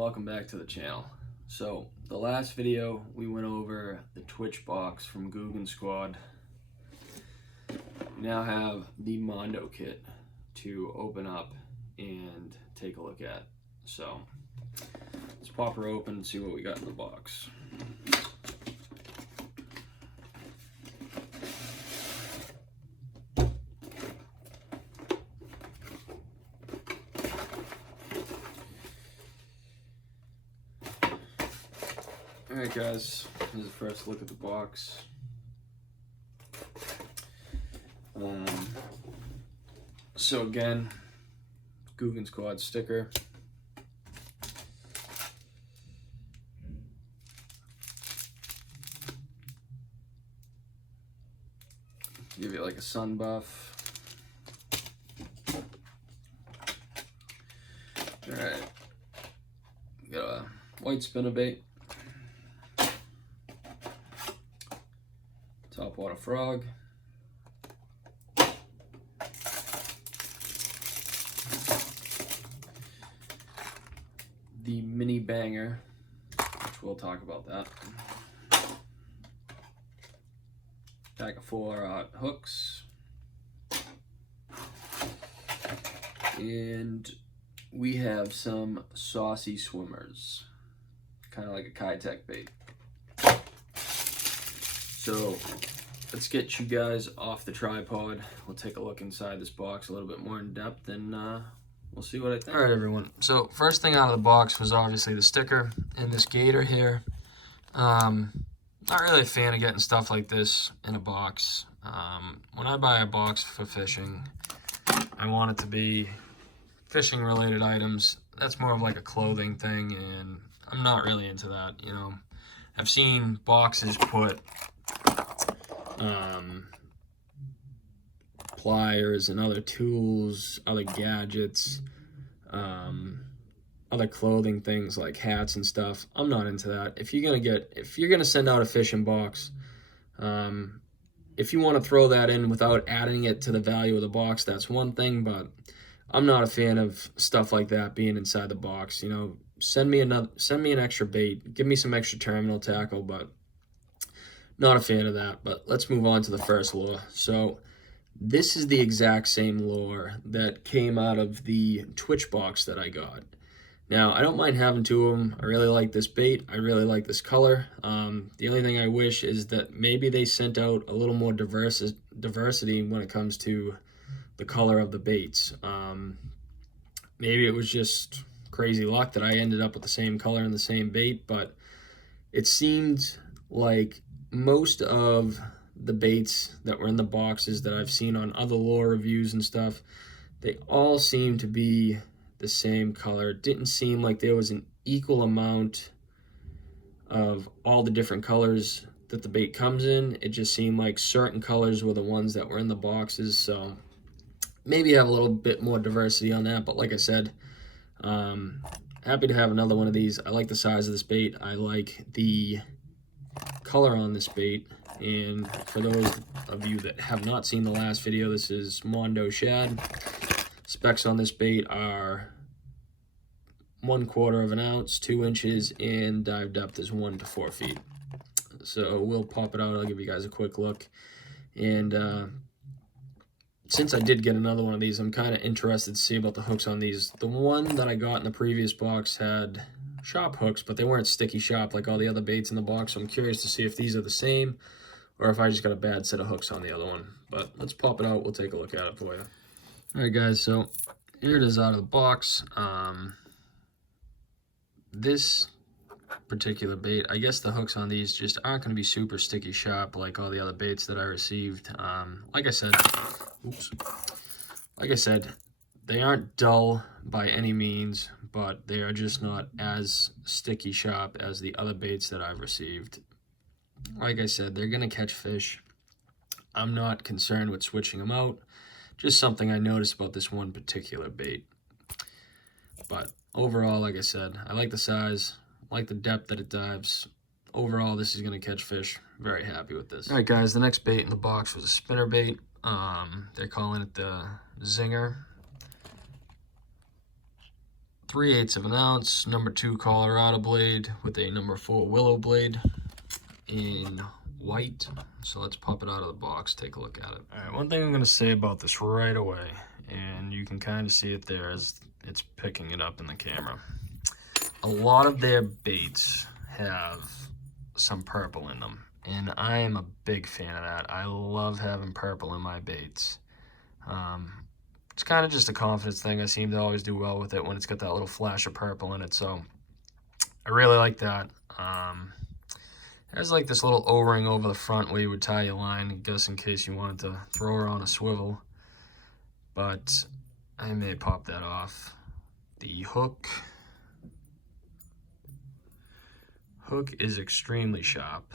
welcome back to the channel. So the last video we went over the Twitch box from Googan Squad. We now have the Mondo kit to open up and take a look at. So let's pop her open and see what we got in the box. Alright guys, here's the first look at the box. So again, Googan Squad sticker. Give you like a sun buff. Alright, got a white spinnerbait. Topwater frog. The mini banger, which we'll talk about that. Pack of 4 hooks. And we have some Saucy swimmers, kind of like a Kitech bait. So let's get you guys off the tripod. We'll take a look inside this box a little bit more in depth and we'll see what I think. All right, everyone. So first thing out of the box was obviously the sticker and this gator here. Not really a fan of getting stuff like this in a box. When I buy a box for fishing, I want it to be fishing related items. That's more of like a clothing thing, and I'm not really into that, you know. I've seen boxes put pliers and other tools, other gadgets, other clothing things like hats and stuff. I'm not into that. If you're gonna send out a fishing box, if you want to throw that in without adding it to the value of the box, that's one thing, but I'm not a fan of stuff like that being inside the box. You know, send me an extra bait, give me some extra terminal tackle, but not a fan of that. But let's move on to the first lure. So this is the exact same lure that came out of the Twitch box that I got. Now, I don't mind having 2 of them. I really like this bait. I really like this color. The only thing I wish is that maybe they sent out a little more diversity when it comes to the color of the baits. Maybe it was just crazy luck that I ended up with the same color and the same bait, but it seemed like most of the baits that were in the boxes that I've seen on other lure reviews and stuff, they all seem to be the same color. It didn't seem like there was an equal amount of all the different colors that the bait comes in. It just seemed like certain colors were the ones that were in the boxes, so maybe have a little bit more diversity on that. But like I said, happy to have another one of these. I like the size of this bait. I like the color on this bait. And for those of you that have not seen the last video, this is Mondo Shad. Specs on this bait are 1/4 ounce, 2 inches, and dive depth is 1 to 4 feet. So we'll pop it out. I'll give you guys a quick look. And since I did get another one of these, I'm kind of interested to see about the hooks on these. The one that I got in the previous box had shop hooks, but they weren't sticky shop like all the other baits in the box. So I'm curious to see if these are the same or if I just got a bad set of hooks on the other one. But let's pop it out. We'll take a look at it for you. All right, guys. So here it is out of the box. This particular bait, I guess the hooks on these just aren't going to be super sticky sharp like all the other baits that I received. Like I said, they aren't dull by any means, but they are just not as sticky sharp as the other baits that I've received. Like I said, they're going to catch fish. I'm not concerned with switching them out. Just something I noticed about this one particular bait. But overall, like I said, I like the size, I like the depth that it dives. Overall, this is going to catch fish. Very happy with this. All right, guys, the next bait in the box was a spinnerbait. They're calling it the Zinger. 3/8 of an ounce, number 2 Colorado blade with a number 4 willow blade in white. So let's pop it out of the box, take a look at it. All right, one thing I'm going to say about this right away, and you can kind of see it there as it's picking it up in the camera. A lot of their baits have some purple in them, and I am a big fan of that. I love having purple in my baits. It's kind of just a confidence thing. I seem to always do well with it when it's got that little flash of purple in it, so I really like that. There's like this little O-ring over the front where you would tie your line, just in case you wanted to throw her on a swivel, but I may pop that off. The hook is extremely sharp.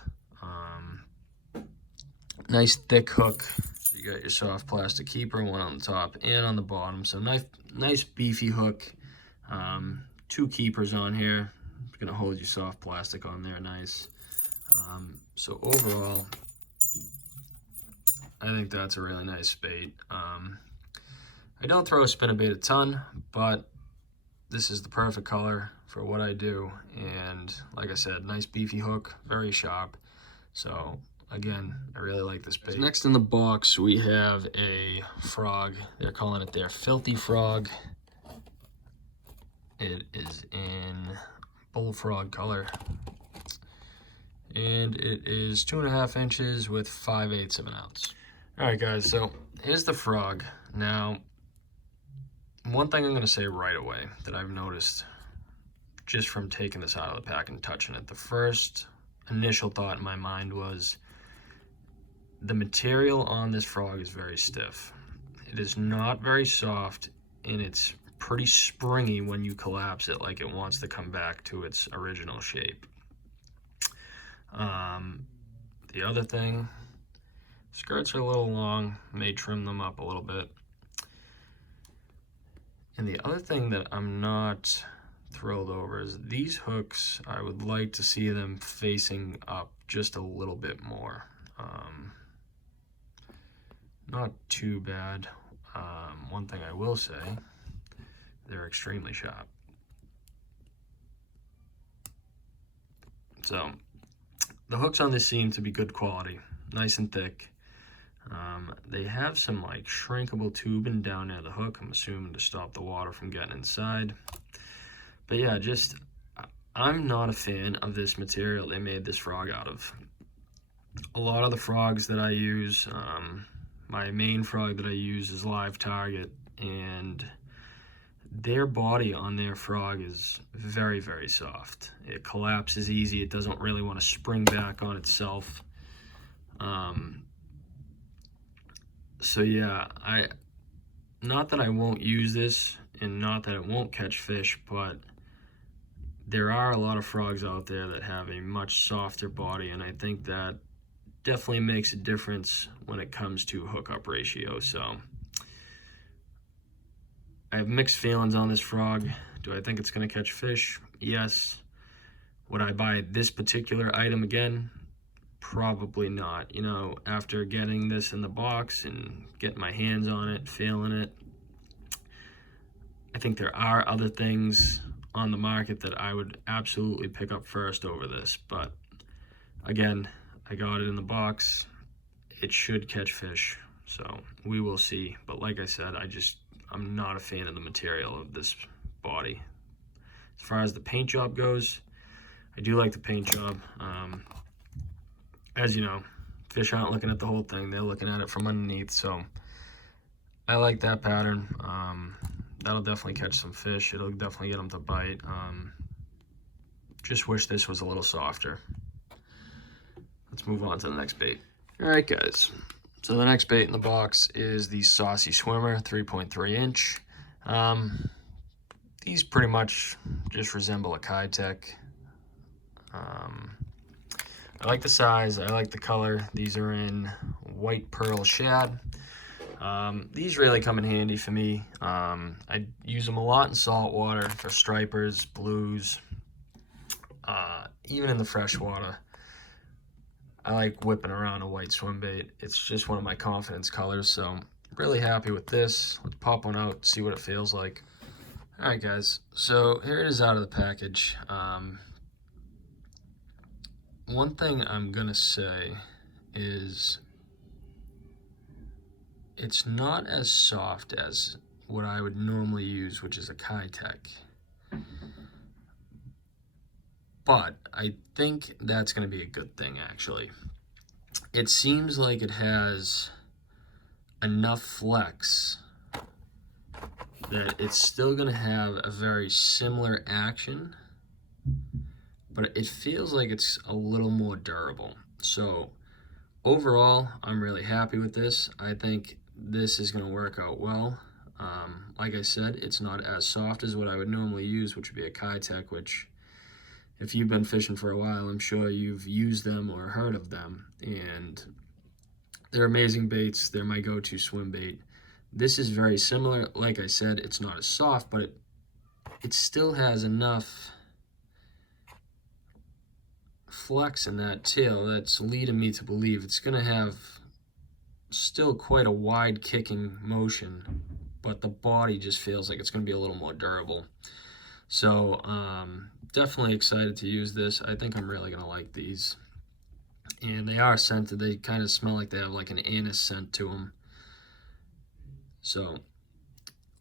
Nice thick hook. You got your soft plastic keeper, one on the top and on the bottom. So nice beefy hook. 2 keepers on here. It's gonna hold your soft plastic on there nice. So overall, I think that's a really nice bait. I don't throw a spinnerbait a ton, but this is the perfect color for what I do. And like I said, nice beefy hook, very sharp. So again, I really like this bait. Next in the box, we have a frog. They're calling it their filthy frog. It is in bullfrog color. And it is 2.5 inches with 5/8 of an ounce. All right, guys, so here's the frog. Now, one thing I'm gonna say right away that I've noticed just from taking this out of the pack and touching it, the first initial thought in my mind was the material on this frog is very stiff. It is not very soft, and it's pretty springy when you collapse it, like it wants to come back to its original shape. The other thing, skirts are a little long, may trim them up a little bit. And the other thing that I'm not thrilled over is these hooks, I would like to see them facing up just a little bit more. Not too bad. One thing I will say, they're extremely sharp. So the hooks on this seem to be good quality, nice and thick. They have some like shrinkable tubing down near the hook, I'm assuming to stop the water from getting inside. But yeah, I'm not a fan of this material they made this frog out of. A lot of the frogs that I use, my main frog that I use is Live Target, and their body on their frog is very, very soft. It collapses easy. It doesn't really want to spring back on itself. So yeah, not that I won't use this and not that it won't catch fish, but there are a lot of frogs out there that have a much softer body, and I think that definitely makes a difference when it comes to hookup ratio. So I have mixed feelings on this frog. Do I think it's going to catch fish? Yes. Would I buy this particular item again? Probably not. You know, after getting this in the box and getting my hands on it, feeling it, I think there are other things on the market that I would absolutely pick up first over this. But again, I got it in the box. It should catch fish, so we will see. But like I said, I'm not a fan of the material of this body. As far as the paint job goes, I do like the paint job. As you know, fish aren't looking at the whole thing, they're looking at it from underneath, so I like that pattern. That'll definitely catch some fish. It'll definitely get them to bite. Just wish this was a little softer. Let's move on to the next bait. All right, guys. So the next bait in the box is the Saucy Swimmer, 3.3 inch. These pretty much just resemble a Kitech. I like the size, I like the color. These are in white pearl shad. These really come in handy for me. I use them a lot in salt water for stripers, blues, even in the freshwater. I like whipping around a white swim bait. It's just one of my confidence colors, so really happy with this. Let's pop one out, see what it feels like. Alright guys, so here it is out of the package. One thing I'm gonna say is it's not as soft as what I would normally use, which is a Kitech. But I think that's gonna be a good thing actually. It seems like it has enough flex that it's still going to have a very similar action, but it feels like it's a little more durable. So overall, I'm really happy with this. I think this is going to work out well. Like I said, it's not as soft as what I would normally use, which would be a Kitech, which if you've been fishing for a while, I'm sure you've used them or heard of them, and they're amazing baits. They're my go-to swim bait. This is very similar. Like I said, it's not as soft, but it still has enough flex in that tail that's leading me to believe it's going to have still quite a wide kicking motion, but the body just feels like it's going to be a little more durable. So definitely excited to use this. I think I'm really going to like these. And they are scented. They kind of smell like they have like an anise scent to them. So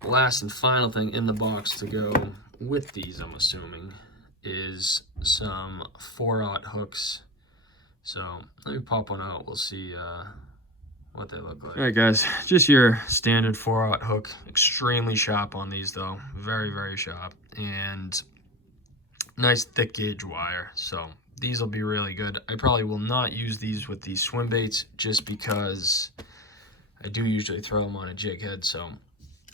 last and final thing in the box to go with these, I'm assuming, is some 4/0 hooks. So let me pop one out. We'll see what they look like. All right, guys, just your standard 4/0 hook. Extremely sharp on these, though. Very, very sharp. And nice thick gauge wire. So these will be really good. I probably will not use these with these swim baits just because I do usually throw them on a jig head, so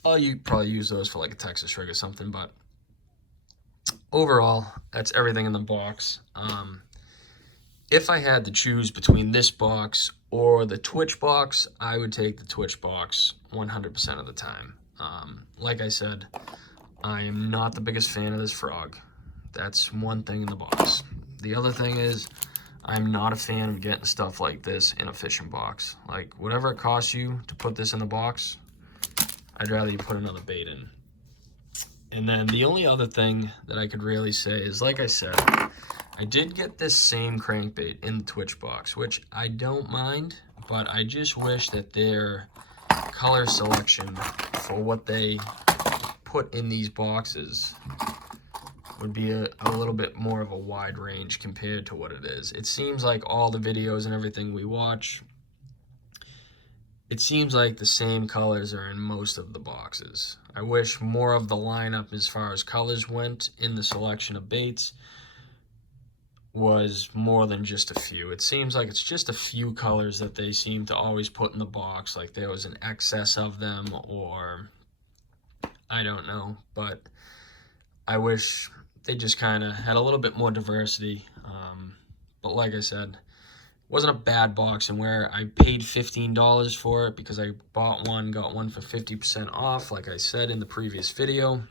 I'll probably use those for like a Texas rig or something. But overall, that's everything in the box. If I had to choose between this box or the Twitch box, I would take the Twitch box 100% of the time. Like I said, I am not the biggest fan of this frog. That's one thing in the box. The other thing is, I'm not a fan of getting stuff like this in a fishing box. Like, whatever it costs you to put this in the box, I'd rather you put another bait in. And then the only other thing that I could really say is, like I said, I did get this same crankbait in the Twitch box, which I don't mind, but I just wish that their color selection for what they put in these boxes would be a little bit more of a wide range compared to what it is. It seems like all the videos and everything we watch, it seems like the same colors are in most of the boxes. I wish more of the lineup as far as colors went in the selection of baits was more than just a few. It seems like it's just a few colors that they seem to always put in the box, like there was an excess of them, or I don't know, but I wish they just kind of had a little bit more diversity. But like I said, it wasn't a bad box, and where I paid $15 for it because I bought one, got one for 50% off, like I said in the previous video.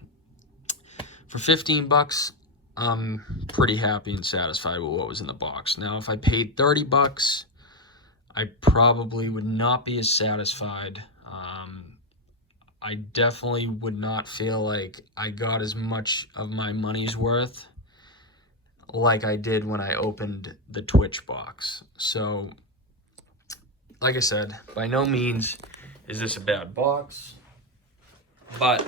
For 15 bucks, I'm pretty happy and satisfied with what was in the box. Now, if I paid 30 bucks, I probably would not be as satisfied. I definitely would not feel like I got as much of my money's worth like I did when I opened the Twitch box. So, like I said, by no means is this a bad box. But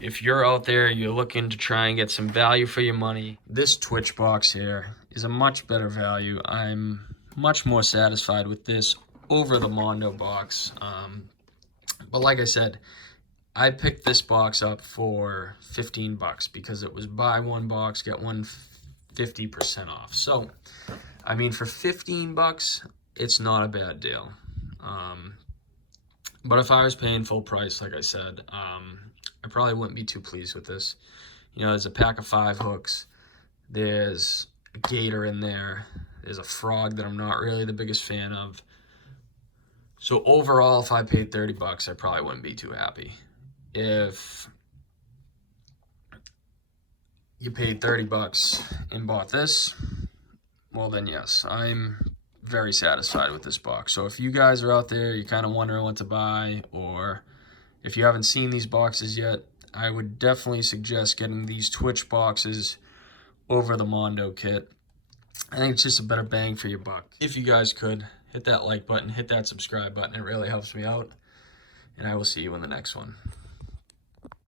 if you're out there, you're looking to try and get some value for your money, this Twitch box here is a much better value. I'm much more satisfied with this over the Mondo box. But like I said, I picked this box up for 15 bucks because it was buy one box, get one 50% off. So, I mean, for 15 bucks, it's not a bad deal. But if I was paying full price, like I said, I probably wouldn't be too pleased with this. You know, there's a pack of 5 hooks. There's a gator in there. There's a frog that I'm not really the biggest fan of. So overall, if I paid 30 bucks, I probably wouldn't be too happy. If you paid 30 bucks and bought this, well then yes, I'm very satisfied with this box. So if you guys are out there, you're kind of wondering what to buy, or if you haven't seen these boxes yet, I would definitely suggest getting these Twitch boxes over the Mondo kit. I think it's just a better bang for your buck. If you guys could, hit that like button, hit that subscribe button. It really helps me out. And I will see you in the next one.